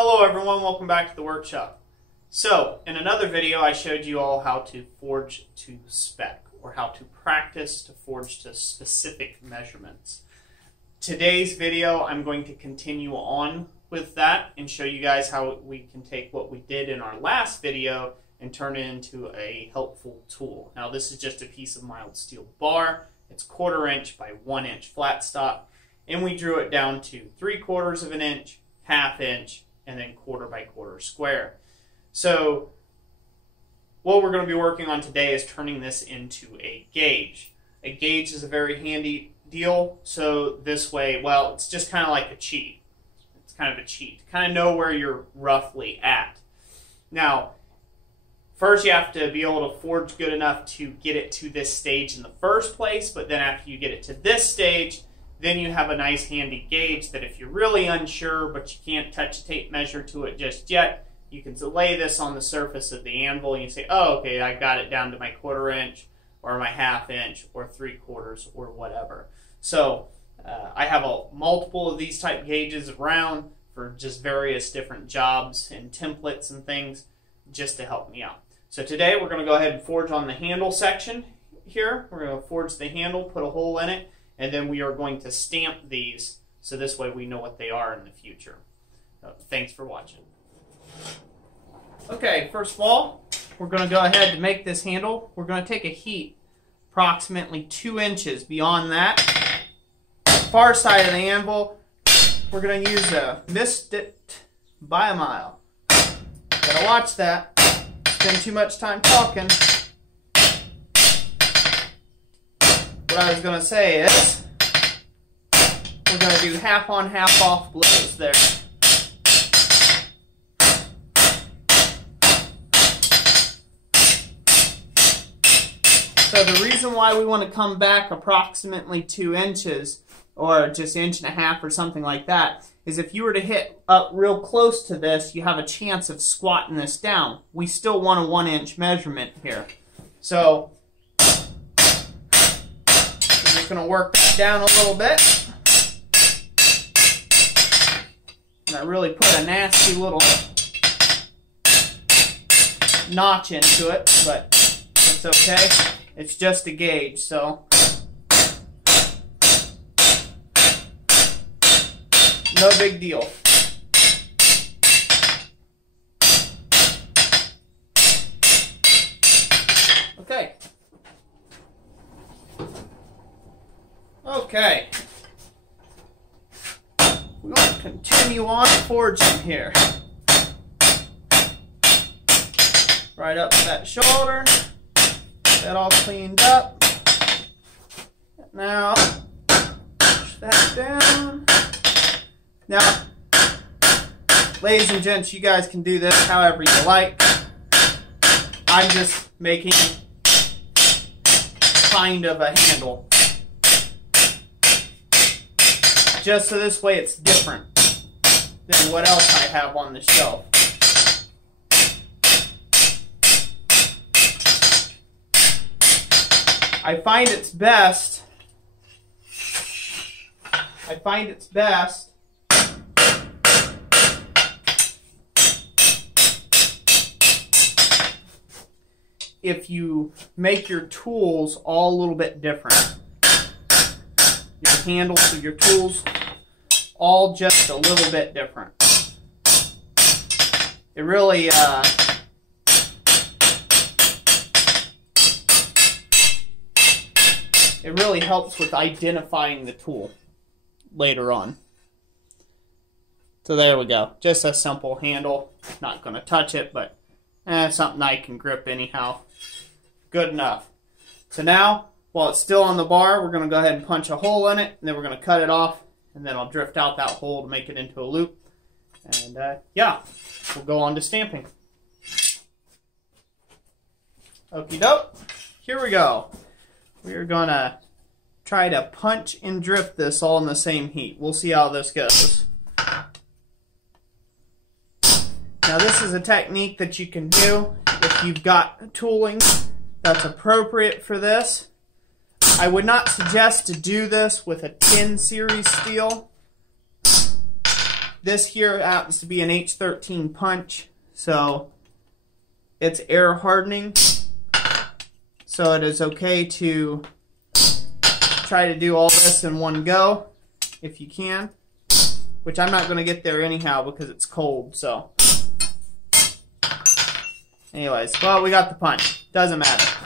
Hello everyone, welcome back to the workshop. So, in another video I showed you all how to forge to spec, or how to practice to forge to specific measurements. Today's video I'm going to continue on with that and show you guys how we can take what we did in our last video and turn it into a helpful tool. Now this is just a piece of mild steel bar. It's 1/4 inch by 1 inch flat stop, and we drew it down to 3/4 of an inch, 1/2 inch, and then 1/4 by 1/4 square. So what we're going to be working on today is turning this into a gauge. A gauge is a very handy deal, so this way, well, it's just kind of like a cheat. It's kind of a cheat. Kind of know where you're roughly at. Now, first you have to be able to forge good enough to get it to this stage in the first place, but then after you get it to this stage, then you have a nice handy gauge that if you're really unsure but you can't touch a tape measure to it just yet, you can lay this on the surface of the anvil and you say, oh, okay, I got it down to my 1/4 inch or my 1/2 inch or 3/4 or whatever. So I have multiple of these type gauges around for just various different jobs and templates and things just to help me out. So today we're going to go ahead and forge on the handle section here. We're going to forge the handle, put a hole in it, and then we are going to stamp these so this way we know what they are in the future. So, thanks for watching. Okay, first of all, we're going to go ahead to make this handle. We're going to take a heat approximately 2 inches beyond that. Far side of the anvil, we're going to use a missed it by a mile. Gotta watch that. Spend too much time talking. What I was going to say is, we're going to do half on, half off blows there. So the reason why we want to come back approximately 2 inches, or just 1.5 inches or something like that, is if you were to hit up real close to this, you have a chance of squatting this down. We still want a 1 inch measurement here. So we're just going to work that down a little bit. And I really put a nasty little notch into it, but it's okay. It's just a gauge, so no big deal. Okay. Okay. We're going to continue on forging here. Right up to that shoulder. That all cleaned up. Now, push that down. Now, ladies and gents, you guys can do this however you like. I'm just making kind of a handle. Just so this way it's different than what else I have on the shelf. I find it's best if you make your tools all a little bit different. Your handles of your tools all just a little bit different. It really helps with identifying the tool later on. So there we go. Just a simple handle. Not going to touch it, but something I can grip anyhow. Good enough. So now, while it's still on the bar, we're going to go ahead and punch a hole in it, and then we're going to cut it off, and then I'll drift out that hole to make it into a loop. And yeah, we'll go on to stamping. Okie doke. Here we go. We are going to try to punch and drift this all in the same heat. We'll see how this goes. Now this is a technique that you can do if you've got tooling that's appropriate for this. I would not suggest to do this with a 10 series steel. This here happens to be an H13 punch, so it's air hardening, so it is okay to try to do all this in one go if you can, which I'm not going to get there anyhow because it's cold. So anyways, well, we got the punch, doesn't matter,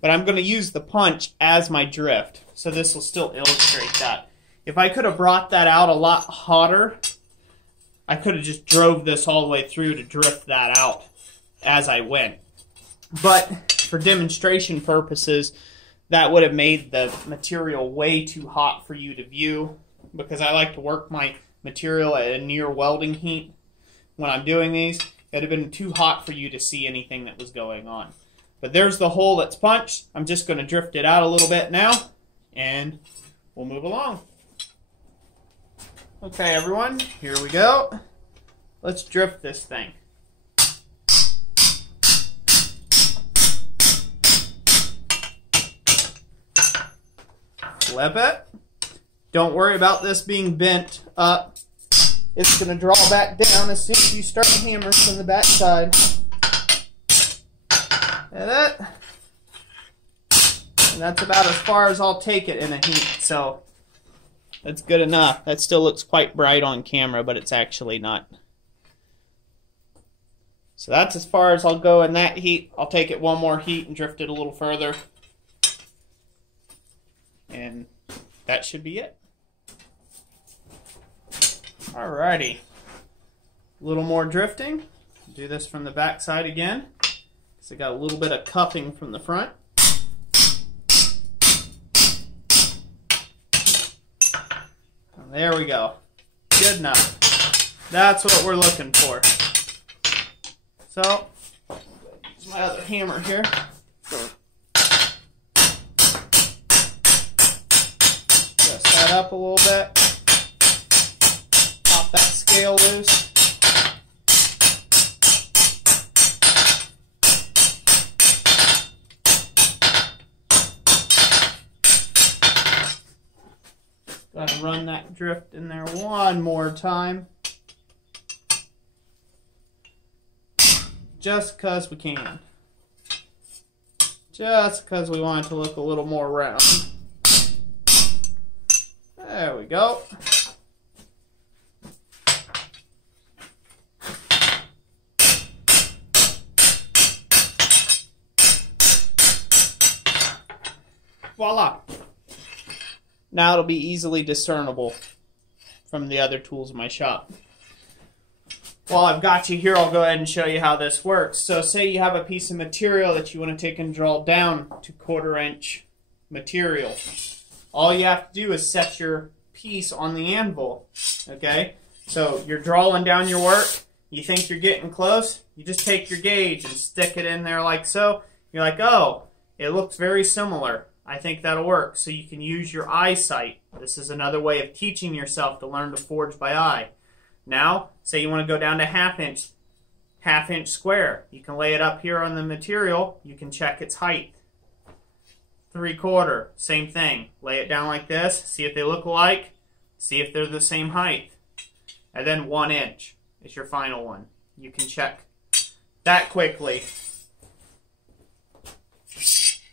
but I'm going to use the punch as my drift, so this will still illustrate that. If I could have brought that out a lot hotter, I could have just drove this all the way through to drift that out as I went. But for demonstration purposes, that would have made the material way too hot for you to view, because I like to work my material at a near welding heat when I'm doing these. It would have been too hot for you to see anything that was going on. But there's the hole that's punched. I'm just going to drift it out a little bit now, and we'll move along. Okay, everyone, here we go. Let's drift this thing. Flip it. Don't worry about this being bent up. It's going to draw back down as soon as you start hammering from the back side. And that's about as far as I'll take it in a heat, so that's good enough. That still looks quite bright on camera, but it's actually not. So that's as far as I'll go in that heat. I'll take it one more heat and drift it a little further. And that should be it. Alrighty. A little more drifting. Do this from the back side again, because I got a little bit of cupping from the front. And there we go. Good enough. That's what we're looking for. So, use my other hammer here. Adjust that up a little bit. Pop that scale loose. Gotta run that drift in there one more time. Just because we can. Just because we want it to look a little more round. There we go. Voila. Now it'll be easily discernible from the other tools in my shop. While I've got you here, I'll go ahead and show you how this works. So say you have a piece of material that you want to take and draw down to 1/4 inch material. All you have to do is set your piece on the anvil. Okay? So you're drawing down your work. You think you're getting close. You just take your gauge and stick it in there like so. You're like, oh, it looks very similar. I think that'll work. So you can use your eyesight. This is another way of teaching yourself to learn to forge by eye. Now, say you want to go down to half inch square. You can lay it up here on the material. You can check its height. 3/4, same thing. Lay it down like this. See if they look alike. See if they're the same height. And then 1 inch is your final one. You can check that quickly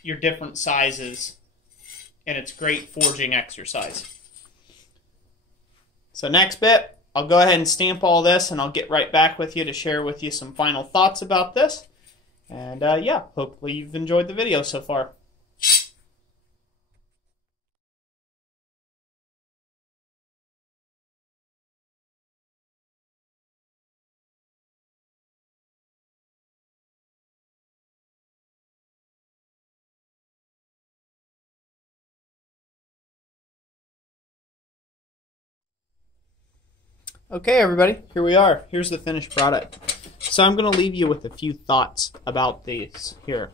your different sizes, and it's great forging exercise. So next bit, I'll go ahead and stamp all this, and I'll get right back with you to share with you some final thoughts about this. And yeah, hopefully you've enjoyed the video so far. Okay, everybody, here we are. Here's the finished product. So I'm going to leave you with a few thoughts about these here.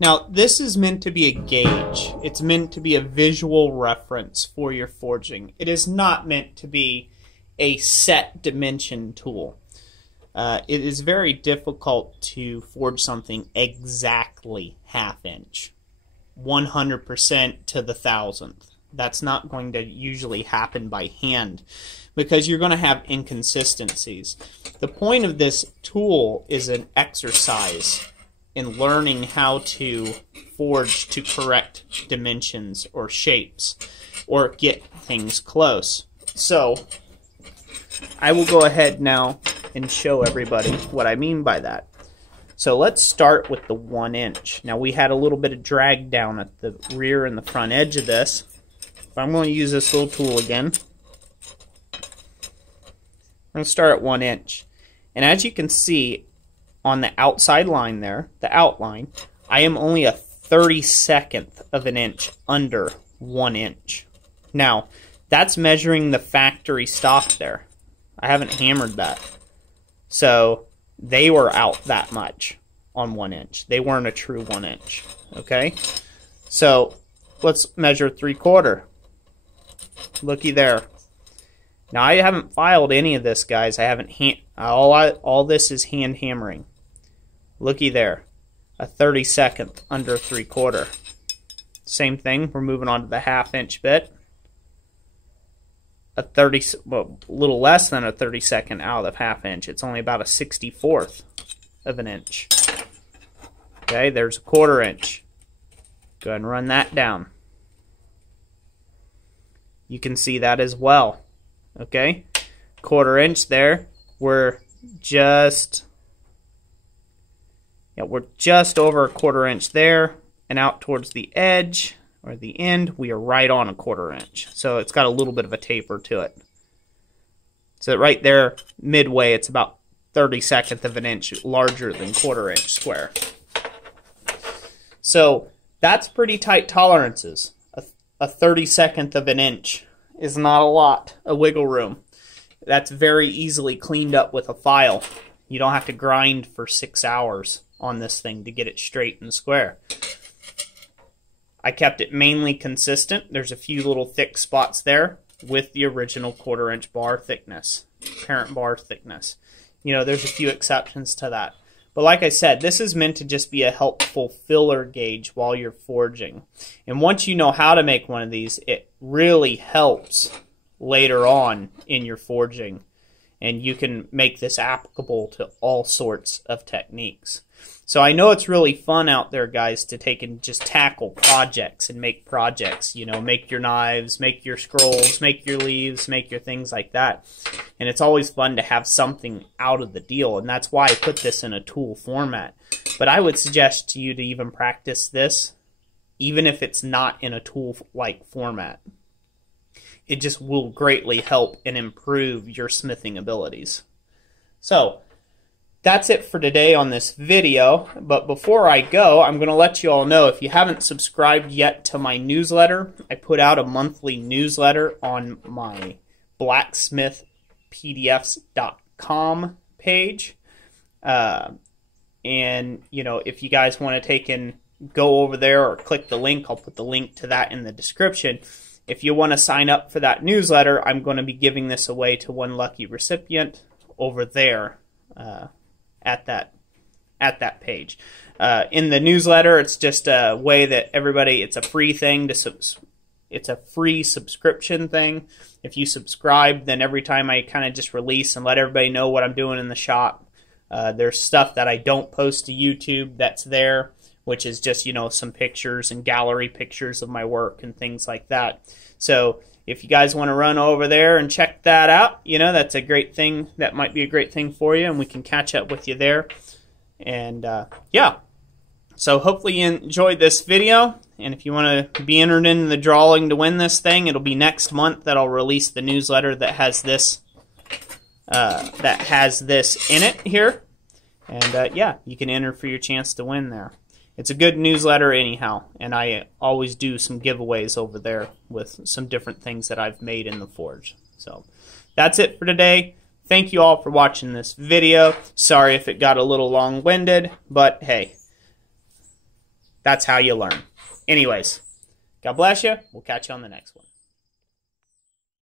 Now, this is meant to be a gauge. It's meant to be a visual reference for your forging. It is not meant to be a set dimension tool. It is very difficult to forge something exactly 1/2 inch, 100% to the 1,000th. That's not going to usually happen by hand because you're going to have inconsistencies. The point of this tool is an exercise in learning how to forge to correct dimensions or shapes or get things close. So I will go ahead now and show everybody what I mean by that. So let's start with the 1 inch. Now we had a little bit of drag down at the rear and the front edge of this. But I'm going to use this little tool again. I'm going to start at 1 inch. And as you can see on the outside line there, the outline, I am only a 32nd of an inch under 1 inch. Now, that's measuring the factory stock there. I haven't hammered that. So they were out that much on 1 inch. They weren't a true 1 inch. Okay? So let's measure 3/4. Looky there. Now I haven't filed any of this, guys. I haven't all this is hand hammering. Looky there. A 32nd under 3/4. Same thing. We're moving on to the 1/2 inch bit. A little less than a 32nd out of 1/2 inch. It's only about a 64th of an inch. Okay, there's a 1/4 inch. Go ahead and run that down. You can see that as well. Okay, 1/4 inch there. We're just over a 1/4 inch there, and out towards the edge or the end, we are right on a 1/4 inch. So it's got a little bit of a taper to it. So right there, midway, it's about 32nd of an inch larger than 1/4 inch square. So that's pretty tight tolerances. A 32nd of an inch is not a lot of wiggle room. That's very easily cleaned up with a file. You don't have to grind for 6 hours on this thing to get it straight and square. I kept it mainly consistent. There's a few little thick spots there with the original 1/4 inch bar thickness, parent bar thickness. You know, there's a few exceptions to that. But like I said, this is meant to just be a helpful filler gauge while you're forging. And once you know how to make one of these, it really helps later on in your forging. And you can make this applicable to all sorts of techniques. So I know it's really fun out there, guys, to take and just tackle projects and make projects. You know, make your knives, make your scrolls, make your leaves, make your things like that. And it's always fun to have something out of the deal. And that's why I put this in a tool format. But I would suggest to you to even practice this, even if it's not in a tool-like format. It just will greatly help and improve your smithing abilities. So that's it for today on this video, but before I go, I'm going to let you all know, if you haven't subscribed yet to my newsletter, I put out a monthly newsletter on my blacksmithpdfs.com page. And, you know, if you guys want to take and go over there or click the link, I'll put the link to that in the description. If you want to sign up for that newsletter, I'm going to be giving this away to one lucky recipient over there. At that page. In the newsletter, it's just a way that everybody, it's a free thing it's a free subscription thing. If you subscribe, then every time I kind of just release and let everybody know what I'm doing in the shop, there's stuff that I don't post to YouTube that's there, which is just, you know, some pictures and gallery pictures of my work and things like that. So if you guys want to run over there and check that out, you know, that's a great thing. That might be a great thing for you, and we can catch up with you there. And, yeah. So hopefully you enjoyed this video. And if you want to be entered in the drawing to win this thing, it'll be next month that I'll release the newsletter that has this in it here. And, yeah, you can enter for your chance to win there. It's a good newsletter anyhow, and I always do some giveaways over there with some different things that I've made in the forge. So that's it for today. Thank you all for watching this video. Sorry if it got a little long-winded, but hey, that's how you learn. Anyways, God bless you. We'll catch you on the next one.